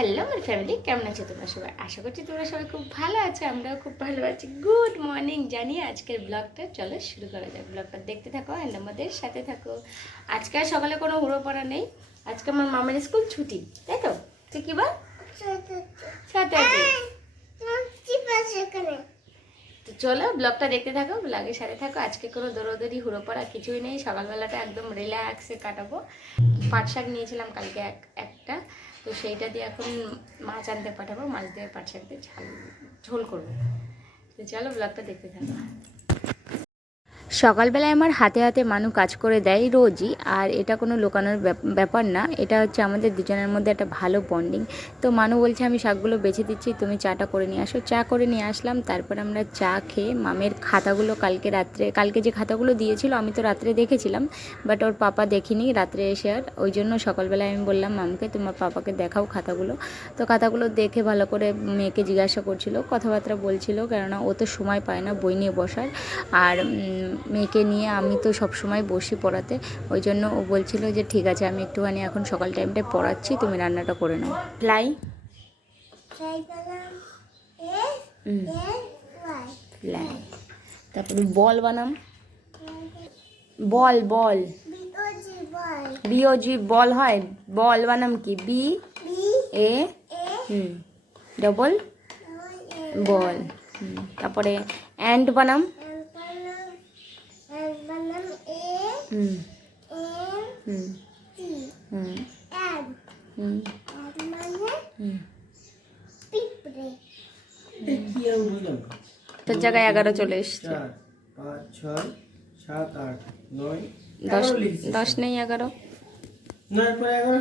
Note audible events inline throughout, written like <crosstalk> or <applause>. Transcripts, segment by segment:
Hello আমার family কেমন আছে তোমরা সবাই? আশা করছি তোমরা সবাই খুব ভালো আছো আমরাও খুব ভালো আছি। গুড মর্নিং জানি আজকের ব্লগটা চলো শুরু করা যাক। ব্লগটা দেখতে থাকো অ্যান্ড আমাদের সাথে থাকো। আজকে আর সকালে কোনো হুড়ো পড়া নেই। আজকে আমার মামার স্কুল ছুটি তাই তো? তুই কি বল? সাথে তো চলো ব্লগটা দেখতে থাকো, ব্লগের সাথে থাকো। আজকে কোনো দৌড়দৌড়ি হুড়ো পড়া কিছুই নেই। সকালবেলাটা একদম রিল্যাক্সে কাটাবো। পাট শাক নিয়েছিলাম কালকে এক, একটা। তো সেইটা দিয়ে এখন মাছ আনতে পাঠাবো, মাছ দিয়ে পাট শাক দিয়ে ঝাল, ঝোল করব। তো চলো ব্লগটা দেখতে থাকো। সকালবেলায় আমার হাতে হাতে মানু কাজ করে দেয় রোজই, আর এটা কোনো লোকানোর ব্যাপ- ব্যাপার না। এটা হচ্ছে আমাদের দুজনের মধ্যে একটা ভালো বন্ডিং তো মানু বলছে, আমি শাকগুলো বেছে দিচ্ছি, তুমি চাটা করে নিয়ে আসো। চা করে নিয়ে আসলাম, তারপর আমরা চা খেয়ে মামের খাতাগুলো কালকে রাত্রে, কালকে যে খাতাগুলো দিয়েছিল, আমি তো রাত্রে দেখেছিলাম বাট ওর পাপা দেখিনি রাত্রে এসে আর। ওই জন্য সকালবেলায় আমি বললাম, মামকে, তোমার পাপাকে দেখাও খাতাগুলো। তো খাতাগুলো দেখে ভালো করে মেয়েকে জিজ্ঞাসা করছিল, কথাবার্তা বলছিল, কেননা ও তো সময় পায় না বই নিয়ে বসার। আর মেয়েকে নিয়ে আমি তো সব সময় বসি পড়াতে। ওই জন্য ও বলছিল যে ঠিক আছে আমি একটুখানি এখন সকাল টাইমটায় পড়াচ্ছি তুমি রান্নাটা করে নাও। ফ্লাই ফ্লাই তারপরে বল বানাম। বল বল। বিওজি বল হয়। বল বানাম কি? বি? এ? হুম। ডবল? বল। তারপরে অ্যান্ড বানাম। হুম। হুম। হুম হুম। তোর জায়গায় এগারো চলে এসছে। পাঁচ ছয় সাত আট নয় দশ দশ নেই এগারো। নয় পরে এগারো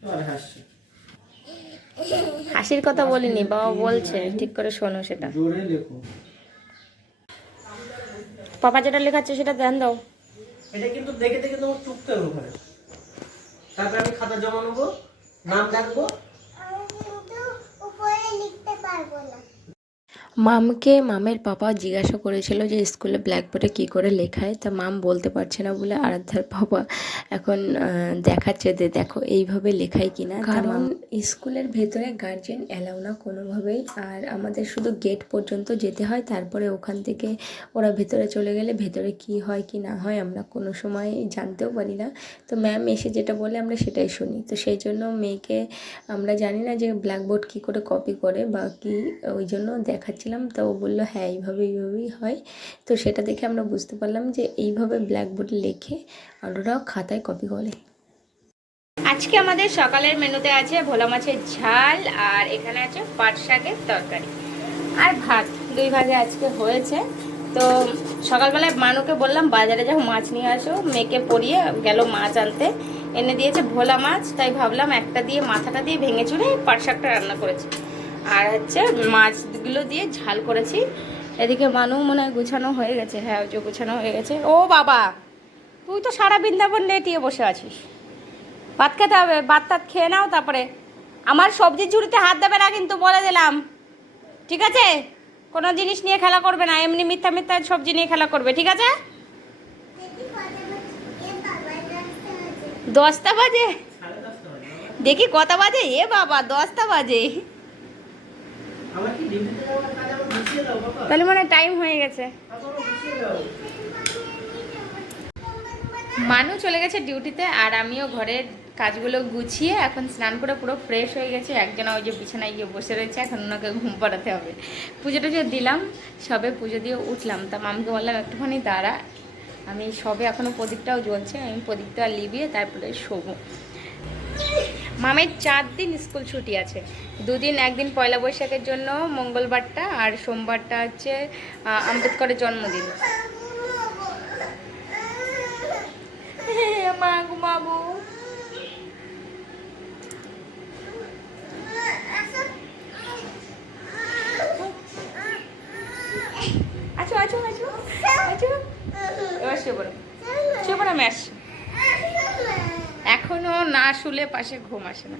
তো আর হাসছে। হাসির কথা বলিনি বাবা বলছে ঠিক করে শোনো সেটা। জোরে লেখো। পাপা যেটা লেখাচ্ছে সেটা দেন দাও। এটা কিন্তু দেখে দেখে তোমার টুকতে হবে ওখানে। তারপরে আমি খাতা জমা নেব নাম ডাকবো মামকে মামের পাপা জিজ্ঞাসা করেছিল যে স্কুলে ব্ল্যাকবোর্ডে কী করে লেখায়। তা মাম বলতে পারছে না বলে আরাধ্যার পাপা এখন দেখাচ্ছে যে দেখো এইভাবে লেখায় কিনা। কারণ স্কুলের ভেতরে গার্জেন অ্যালাউ না কোনোভাবেই। আর আমাদের শুধু গেট পর্যন্ত যেতে হয় তারপরে ওখান থেকে ওরা ভেতরে চলে গেলে ভেতরে কি হয় কি না হয় আমরা কোনো সময় জানতেও পারি না। তো ম্যাম এসে যেটা বলে আমরা সেটাই শুনি। তো সেই জন্য মেয়েকে আমরা জানি না যে ব্ল্যাকবোর্ড কী করে কপি করে বা কি ওই জন্য দেখাচ্ছিলাম তো ও বলল হ্যাঁ এইভাবে, এইভাবেই হয়। তো সেটা দেখে আমরা বুঝতে পারলাম যে এইভাবে ব্ল্যাকবোর্ডে লেখে আর খাতায় কপি করে। আজকে আমাদের সকালের মেনুতে আছে ভোলা মাছের ঝাল আর এখানে আছে পাট শাকের তরকারি। আর ভাত, দুই ভাগে আজকে হয়েছে। তো সকালবেলায় মানুকে বললাম, বাজারে যাও, মাছ নিয়ে আসো। মেয়েকে পরিয়ে গেল মাছ আনতে। এনে দিয়েছে ভোলা মাছ, তাই ভাবলাম একটা দিয়ে মাথাটা দিয়ে ভেঙে চুড়ে পাট শাকটা রান্না করেছি। আর হচ্ছে মাছগুলো দিয়ে ঝাল করেছি। এদিকে মানু মনে হয় গুছানো হয়ে গেছে। হ্যাঁ যে গুছানো হয়ে গেছে। ও বাবা, তুই তো সারা বৃন্দাবন লেটিয়ে বসে আছিস। ভাত খেতে হবে, ভাত টাত খেয়ে নাও তারপরে। আমার সবজির ঝুড়িতে হাত দেবে না কিন্তু বলে দিলাম। ঠিক আছে? কোনো জিনিস নিয়ে খেলা করবে না, এমনি মিথ্যা মিথ্যা সবজি নিয়ে খেলা করবে, ঠিক আছে? দশটা বাজে? দেখি কটা বাজে? এ বাবা, দশটা বাজে আমার কি ডিউটিতে যাওয়ার কাজ আমার গুছিয়ে দাও বাবা তাহলে মনে টাইম হয়ে গেছে। মানু চলে গেছে ডিউটিতে আর আমিও ঘরের কাজগুলো গুছিয়ে এখন স্নান করে পুরো ফ্রেশ হয়ে গেছে। একজন ওই যে বিছানায় গিয়ে বসে রয়েছে এখন ওনাকে ঘুম পাড়াতে হবে। পুজো টুজো দিলাম সবে পুজো দিয়ে উঠলাম। তা মামকে বললাম একটুখানি দাঁড়া। আমি সবে এখনও প্রদীপটাও জ্বলছে আমি প্রদীপটা লিবিয়ে তারপরে শোবো। মামের চার দিন স্কুল ছুটি আছে। দুদিন, একদিন পয়লা বৈশাখের জন্য মঙ্গলবারটা আর সোমবারটা হচ্ছে আম্বেদকরের জন্মদিন। <laughs> মা ঘুমাবো আছো আছো আছো আছো। এবার শুয়ে পড়ো। শুয়ে পড়ো, আমি আসছি। এখনও না শুলে পাশে ঘুম আসে না।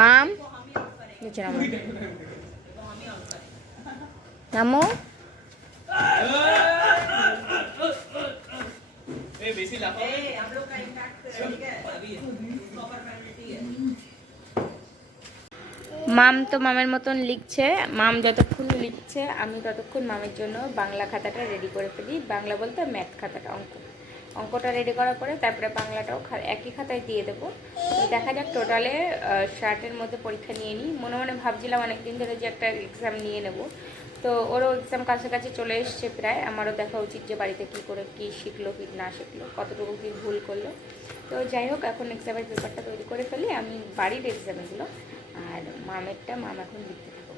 মাম? নামো। মাম তো মামের মতন লিখছে। মাম যতক্ষণ লিখছে, আমি ততক্ষণ মামের জন্য বাংলা খাতাটা রেডি করে ফেলি। বাংলা বলতে ম্যাথ খাতাটা, অঙ্ক। অঙ্কটা রেডি করার পরে তারপরে বাংলাটাও একই খাতায় দিয়ে দেবো। দেখা যাক টোটালে শার্টের মধ্যে পরীক্ষা নিয়ে নিই। মনে মনে ভাবছিলাম অনেকদিন ধরে যে একটা এক্সাম নিয়ে নেব। তো ওরও এক্সাম কাছাকাছি চলে এসছে প্রায়। আমারও দেখা উচিত যে বাড়িতে কী করে কী শিখলো, কি না শিখলো, কতটুকু কী ভুল করল। তো যাই হোক, এখন এক্সামের পেপারটা তৈরি করে ফেলি। আমি বাড়ির এক্সাম এগুলো, আর মামেরটা মাম এখন লিখতে থাকো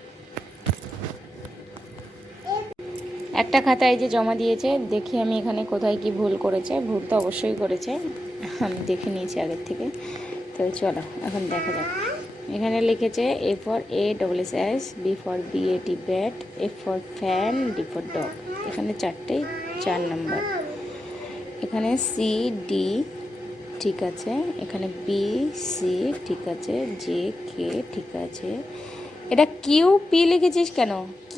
একটা খাতায় যে জমা দিয়েছে, দেখি আমি এখানে কোথায় কি ভুল করেছে। ভুল তো অবশ্যই করেছে। আমি দেখে নিয়েছি আগের থেকে। তো চলো, এখন দেখা যাক। এখানে লিখেছে A for A double S S B for B A T bat F for fan D for dog এখানে চারটে, চার নাম্বার। এখানে সি ডি ঠিক আছে। এখানে বি সি ঠিক আছে। জে কে ঠিক আছে। এটা কিউ পি লিখেছিস কেন?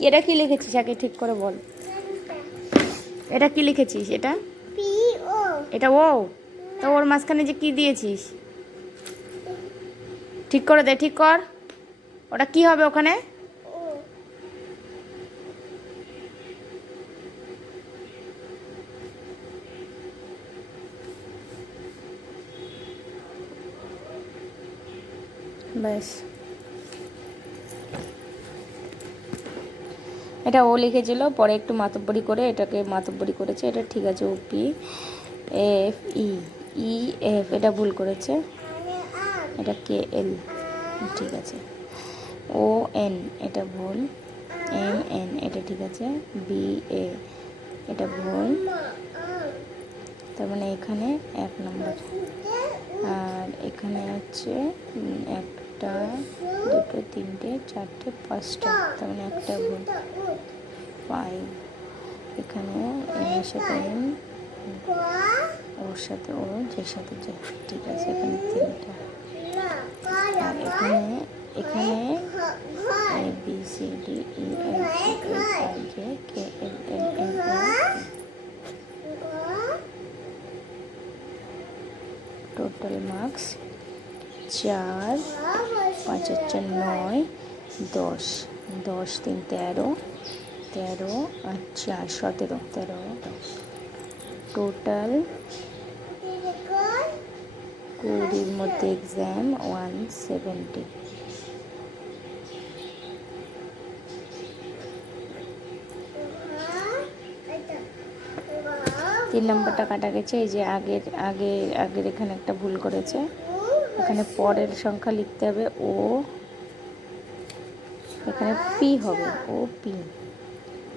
এটা কি লিখেছিস? আগে ঠিক করে বল। এটা কি লিখেছিস? এটা? পি ও এটা ও তো ওর মাঝখানে যে কি দিয়েছিস? ঠিক করে দে ঠিক কর। ওটা কি হবে ওখানে? ও। ব্যাস। এটা ও লিখেছিল পরে একটু মাতব্বরি করে এটাকে মাতব্বরি করেছে এটা ঠিক আছে O P F E E F এটা ভুল করেছে। এটা কে এল ঠিক আছে। ও এন এটা ভুল। এম এন এটা ঠিক আছে। বি এ এটা ভুল। তার মানে এখানে এক নম্বর। আর এখানে হচ্ছে উম, একটা, দুটো, তিনটে, চারটে, পাঁচটা, তার মানে একটা ভুল ফাইভ এখানে এর সাথে ওর সাথে ও যে সাথে যে, ঠিক আছে, এখানে তিনটা। আর এখানে এখানে A B C D E I J K L N total marks চার, পাঁচ হচ্ছে নয়, দশ। দশ, তিন, তেরো। তেরো আর চার, সতেরো। তেরো টোটাল কুড়ির মধ্যে এক্সাম ওয়ান সেভেন্টি তিন নম্বরটা কাটা গেছে, এই যে আগের আগে আগের এখানে একটা ভুল করেছে। এখানে পরের সংখ্যা লিখতে হবে ও। এখানে পি হবে, ও পি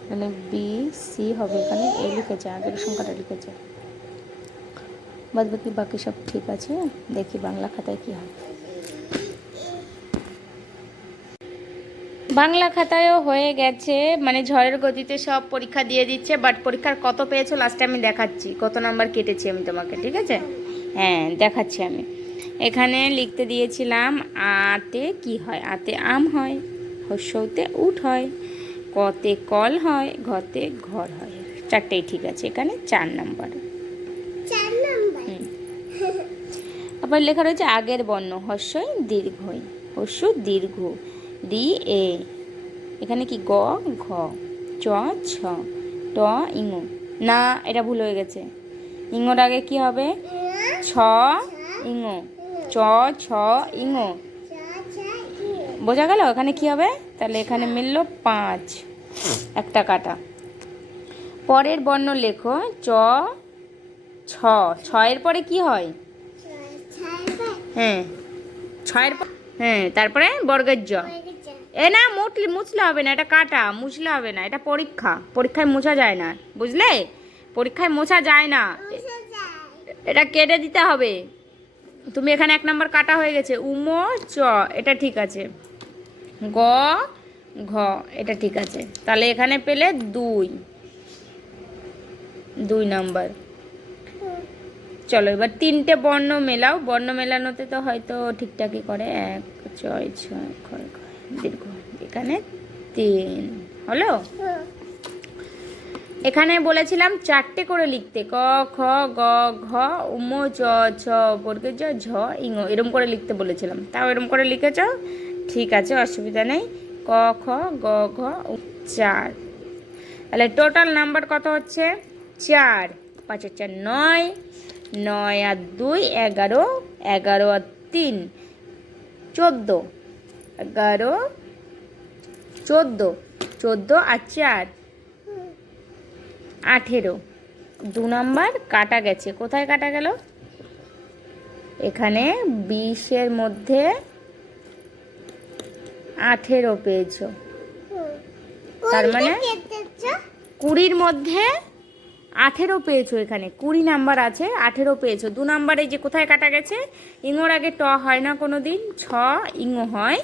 এখানে বি সি হবে, এখানে এ লিখেছে, আগের সংখ্যাটা লিখেছে। বাদ বাকি বাকি সব ঠিক আছে, দেখি বাংলা খাতায় কি হয়। বাংলা খাতায়ও হয়ে গেছে মানে ঝড়ের গতিতে সব পরীক্ষা দিয়ে দিচ্ছে বাট পরীক্ষার কত পেয়েছ লাস্টে আমি দেখাচ্ছি, কত নাম্বার কেটেছি আমি তোমাকে, ঠিক আছে? হ্যাঁ দেখাচ্ছি আমি। এখানে লিখতে দিয়েছিলাম আতে কি হয়? আতে আম হয় হস্যতে উঠ হয় কতে কল হয় ঘতে ঘর হয়। চারটেই ঠিক আছে এখানে চার নাম্বার। চার নাম্বার। হুম। আবার লেখা রয়েছে আগের বর্ণ হস্যই দীর্ঘই হস্য দীর্ঘ রি এ। এখানে কি গ ঘ চ ছ ট ইঙ। না এটা ভুল হয়ে গেছে। ইঙোর আগে কি হবে? ছ। ইঙ। চ ছ ইঙ। বোঝা গেল? এখানে কি হবে? তাহলে এখানে মিললো পাঁচ। একটা কাটা। পরের বর্ণ লেখো চ ছ। ছয়ের পরে কি হয়? হ্যাঁ। ছয়ের পর হ্যাঁ তারপরে বর্গের জ এ না মুটলি মুছলে হবে না এটা কাটা মুছলে হবে না এটা পরীক্ষা। পরীক্ষায় মোছা যায় না বুঝলে? পরীক্ষায় মোছা যায় না। এটা কেটে দিতে হবে। তুমি এখানে এক নাম্বার কাটা হয়ে গেছে। উমো, চ, এটা ঠিক আছে। গ, ঘ, এটা ঠিক আছে। তাহলে এখানে পেলে দুই। দুই নাম্বার। চলো, এবার তিনটে বর্ণ মেলাও। বর্ণ মেলানোতে তো হয়তো ঠিকঠাকই করে। এক, ছয় ছয় ক্ষয় ক্ষয় দীর্ঘ। এখানে তিন। হলো? এখানে বলেছিলাম চারটে করে লিখতে, ক, খ, গ, ঘ, উম চ ছ বর্গের জ, ঝ ইঙ এরম করে লিখতে বলেছিলাম। তাও এরম করে লিখেছ? ঠিক আছে, অসুবিধা নেই। ক, খ, গ, ঘ চার। তাহলে টোটাল নাম্বার কত হচ্ছে? চার। পাঁচ আর চার নয়। নয় আর দুই, এগারো। এগারো আর তিন, চোদ্দ। এগারো, চোদ্দ। চোদ্দ আর চার। আঠেরো। দু নাম্বার কাটা গেছে। কোথায় কাটা গেল? এখানে বিশের মধ্যে আঠেরো পেয়েছ। তার মানে কুড়ির মধ্যে আঠেরো পেয়েছ এখানে। কুড়ি নাম্বার আছে আঠেরো পেয়েছ। দু নাম্বারে যে কোথায় কাটা গেছে? ইঙোর আগে ট হয় না কোনো দিন ছ ইঙো হয়।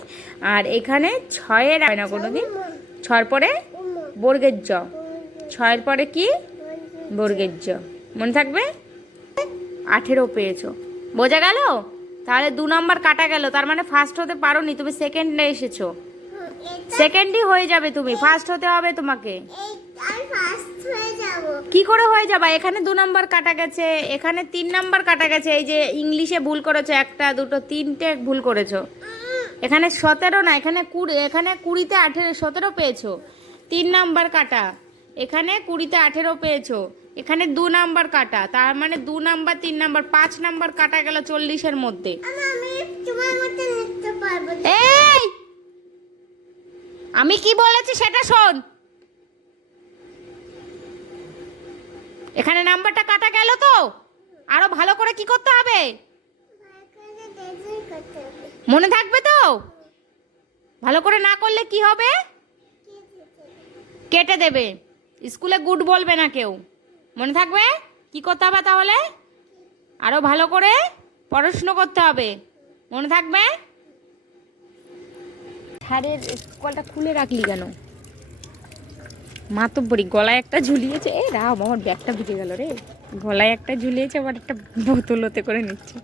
আর এখানে ছয়ের হয় না কোনো দিন ছর পরে বর্গের জ। ছয়ের পরে কি? বর্গের জ মনে থাকবে? আঠেরো পেয়েছ। বোঝা গেল? তাহলে দু নাম্বার কাটা গেল, তার মানে ফার্স্ট হতে পারো নি তুমি সেকেন্ডে এসেছ। সেকেন্ডই হয়ে যাবে তুমি ফার্স্ট হতে হবে তোমাকে। কি করে হয়ে যাবা? এখানে দু নাম্বার কাটা গেছে, এখানে তিন নাম্বার কাটা গেছে, এই যে ইংলিশে ভুল করেছ, একটা, দুটো, তিনটে ভুল করেছ। এখানে সতেরো না, এখানে কুড়ি, এখানে কুড়িতে আঠেরো, সতেরো পেয়েছ। তিন নাম্বার কাটা। এখানে কুড়িতে আঠেরো পেয়েছ। এখানে দু নাম্বার কাটা তার মানে দু নাম্বার তিন নাম্বার পাঁচ নাম্বার কাটা গেল চল্লিশের মধ্যে। এই! আমি কি বলেছি সেটা শোন। এখানে নাম্বারটা কাটা গেল তো? আরও ভালো করে কি করতে হবে। মনে থাকবে তো? ভালো করে না করলে কি হবে? কেটে দেবে। স্কুলে গুড বলবে না কেউ। মনে থাকবে? কি করতে হবে তাহলে? আরও ভালো করে পড়াশুনো করতে হবে। মনে থাকবে? ছাড়ের কলটা খুলে রাখলি কেন? মাতব্বরি, গলায় একটা ঝুলিয়েছে। এ রাম, আমার ব্যাগটা ভিজে গেল রে। গলায় একটা ঝুলিয়েছে, আবার একটা বোতল হতে করে নিচ্ছে।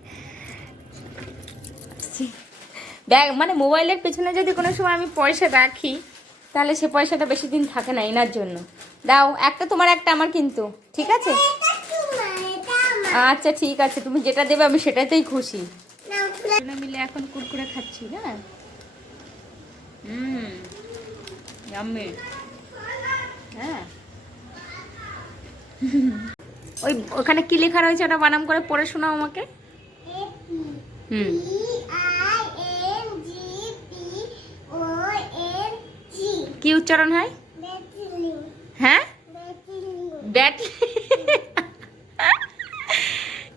ব্যাগ মানে মোবাইলের পেছনে যদি কোনো সময় আমি পয়সা রাখি, তাহলে সে পয়সাটা বেশি দিন থাকে না, এনার জন্য। দাও একটা তোমার একটা আমার কিন্তু ঠিক আছে। আচ্ছা ঠিক আছে তুমি যেটা দেবে আমি সেটাতেই খুশি। মিলে এখন কুরকুরে খাচ্ছি না হুম হ্যাঁ। ওই ওখানে কি লেখা রয়েছে ওটা বানাম করে পড়ে শোনাও আমাকে। হুম। কি উচ্চারণ হয় ব্যাটলিং হ্যাঁ ব্যাটলিং ব্যাট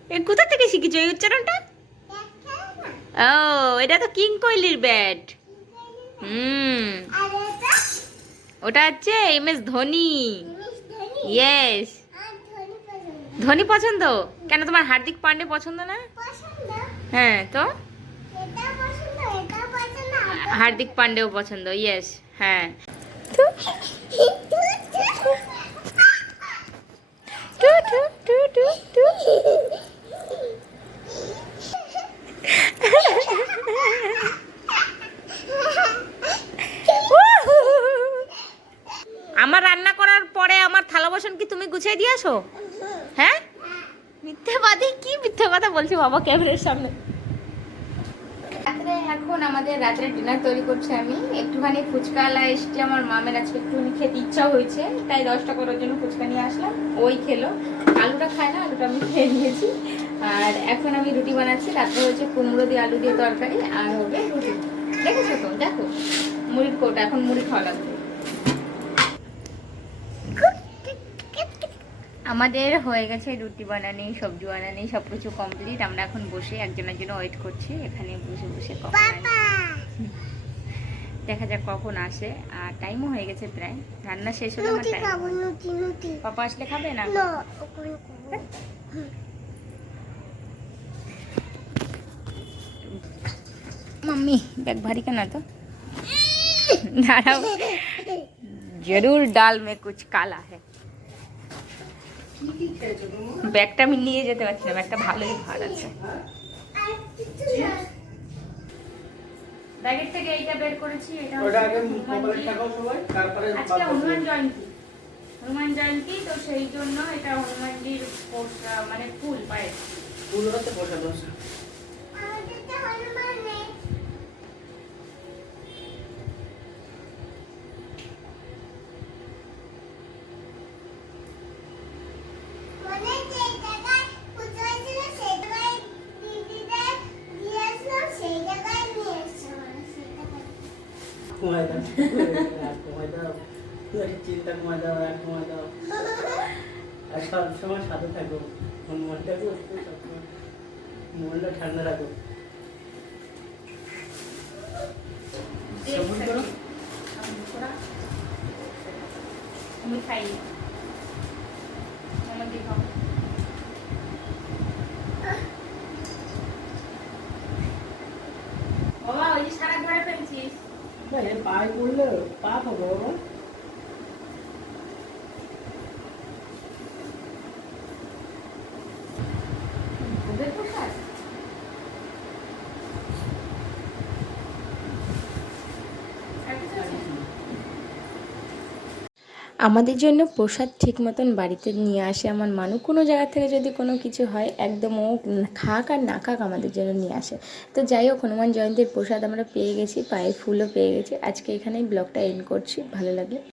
এ কোথা থেকে শিখেছো এই উচ্চারণটা ও এটা তো কিং কোহলির ব্যাট। হুম। ওটা হচ্ছে M S Dhoni. Yes Dhoni পছন্দ? কেন তোমার হার্দিক পান্ডে পছন্দ না? হ্যাঁ তো? হার্দিক পান্ডেও পছন্দ ইয়েস হ্যাঁ। <laughs> Two two two two two. আমার রান্না করার পরে আমার থালা বাসন কি তুমি গুছিয়ে দিয়েছ হ্যাঁ? মিথ্যে কি মিথ্যে কথা বলছি বাবা ক্যামেরার সামনে। এখন আমাদের রাতের ডিনার তৈরি করছি আমি। একটুখানি ফুচকালা এসছে, আমার মামের আজকে একটুখানি খেতে ইচ্ছা হয়েছে, তাই দশটা করার জন্য ফুচকা নিয়ে আসলাম। ওই খেলো। আলুটা খায় না, আলুটা আমি খেয়ে নিয়েছি। আর এখন আমি রুটি বানাচ্ছি, রাত্রে হয়েছে কুমড়ো দিয়ে আলু দিয়ে তরকারি, আর হবে রুটি। দেখেছ তো? দেখো, মুড়ির কোটা, এখন মুড়ি খাওয়া লাগবে। আমাদের হয়ে গেছে রুটি বানানি সবজি বানানি সব কিছু কমপ্লিট আমরা এখন বসে একজনের জন্য ওয়েট করছি এখানে বসে বসে দেখা যাক কখন আসে। আর টাইমও হয়ে গেছে প্রায়। রান্না শেষ হলে পাপা আসলে খাবে না? হ্যাঁ। মাম্মি ব্যাগ ভারী কেন তো দাঁড়াও। <laughs> জরুর ডাল মে কুচ কালা হ্যাঁ ব্যাগটা আমি নিয়ে যেতে পারছি না ব্যাগটা ভালোই ভার আছে। ব্যাগের থেকে এইটা বের করেছি এটা ওটা আগে হচ্ছে মোবাইল সবাই তারপরে আজকে হনুমান জয়ন্তী। হনুমান জয়ন্তী তো সেই জন্য এটা হনুমানজির মানে ফুল পায়ে ফুল হচ্ছে আমাদের তো হনুমান নেই কমায় দাও কমায় দাও চিন্তা কমায় দাও আর কমায় দাও আর সব সময় সাথে থাকো একটু সবসময় মনটা ঠান্ডা রাখো আমি খাই আমার দিয়ে খাও বাবা ওই যে সারা ঘরে ফেলছিস না এর পায়ে পড়লে পা খাব বাবা ওদের পোশাক আর কিছু আছে? আমাদের জন্য প্রসাদ ঠিক মতন বাড়িতে নিয়ে আসে আমার মানু। কোনো জায়গা থেকে যদি কোনো কিছু হয়, একদম ও খাক আর না খাক আমাদের জন্য নিয়ে আসে। তো যাই হোক, হনুমান জয়ন্তীর প্রসাদ আমরা পেয়ে গেছি পায়ে ফুলও পেয়ে গেছি। আজকে এখানেই ব্লগটা এন্ড করছি, ভালো লাগলে।